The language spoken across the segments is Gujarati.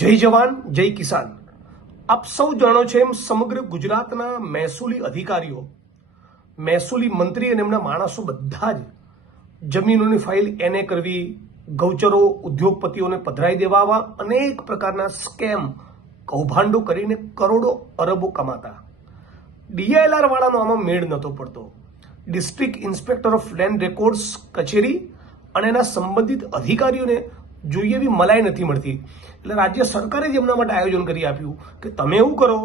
જય જવાન જય કિસાન। આપ સૌ જાણો છો એમ સમગ્ર ગુજરાતના મહેસૂલી અધિકારીઓ, મહેસૂલી મંત્રી અને એમના માણસો બધા જ જમીનોની ફાઇલ એને કરવી, ગૌચરો ઉદ્યોગપતિઓને પધરાઈ દેવા, આવા અનેક પ્રકારના સ્કેમ કૌભાંડો કરીને કરોડો અરબો કમાતા। DILR વાળાનો આમાં મેળ નહોતો પડતો। District inspector of land records કચેરી અને એના સંબંધિત અધિકારીઓને જોઈએ એવી મલાઈ નથી મળતી। એટલે રાજ્ય સરકારે જ એમના માટે આયોજન કરી આપ્યું કે તમે એવું કરો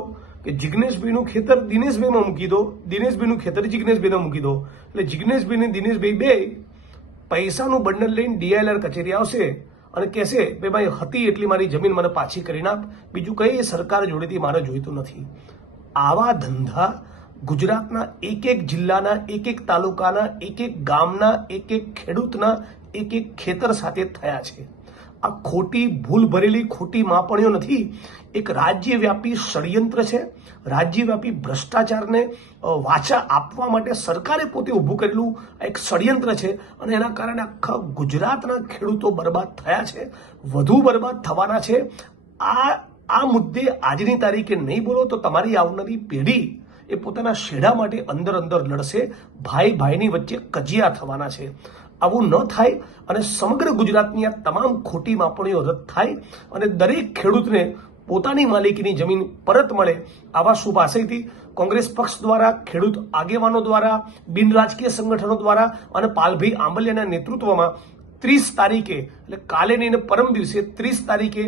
કે જિગ્નેશભાઈનું ખેતર દિનેશભાઈમાં મૂકી દો, દિનેશભાઈનું ખેતર જિગ્નેશભાઈને મૂકી દો। એટલે જિગ્નેશભાઈ ને દિનેશભાઈ બે પૈસાનું બંડલ લઈને DILR કચેરી આવશે અને કહેશે કે ભાઈ હતી એટલી મારી જમીન મને પાછી કરી નાખ, બીજું કંઈ સરકાર જોડેથી મારે જોઈતું નથી। આવા ધંધા ગુજરાતના એક એક જિલ્લાના, એક એક તાલુકાના, એક એક ગામના, એક એક ખેડૂતના, એક એક ખેતર સાથે થયા છે। આ ખોટી ભૂલ ભરેલી ખોટી માપણીઓ નથી, એક રાજ્યવ્યાપી ષડયંત્ર છે। રાજ્યવ્યાપી ભ્રષ્ટાચારને વાચા આપવા માટે સરકારે પોતે ઊભું કરેલું એક ષડયંત્ર છે અને એના કારણે આખા ગુજરાતના ખેડૂતો બરબાદ થયા છે, વધુ બરબાદ થવાના છે। આ મુદ્દે આજની તારીખે નહીં બોલો તો તમારી આવનારી પેઢી એ પોતાના શેડા માટે અંદર લડશે, ભાઈ ભાઈની વચ્ચે કજિયા થવાના છે। આવું ન થાય અને સમગ્ર ગુજરાતની આ તમામ ખોટી માપણીઓ રદ થાય અને દરેક ખેડૂતને પોતાની માલિકીની જમીન પરત મળે, આવા શુભ આશયથી કોંગ્રેસ પક્ષ દ્વારા, ખેડૂત આગેવાનો દ્વારા, બિન રાજકીય સંગઠનો દ્વારા અને પાલભાઈ આંબલિયાના નેતૃત્વમાં 30 તારીખે એટલે કાલે નહીં પરમ દિવસે 30 તારીખે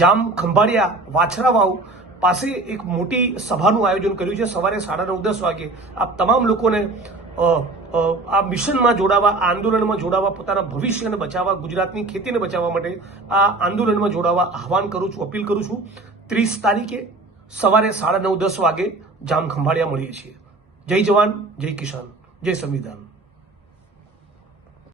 જામ ખંભાળિયા વાછરાવાવ પાસે એક મોટી સભાનું આયોજન કર્યું છે। સવારે 9:30-10 વાગે આપ તમામ લોકોને આ મિશનમાં જોડાવા, આ આંદોલનમાં જોડાવા, પોતાના ભવિષ્યને બચાવવા, ગુજરાતની ખેતીને બચાવવા માટે આ આંદોલનમાં જોડાવા આહવાન કરું છું, અપીલ કરું છું। 30 તારીખે સવારે 9:30-10 વાગે જામ ખંભાળિયા મળીએ છીએ। જય જવાન જય કિસાન, જય સંવિધાન।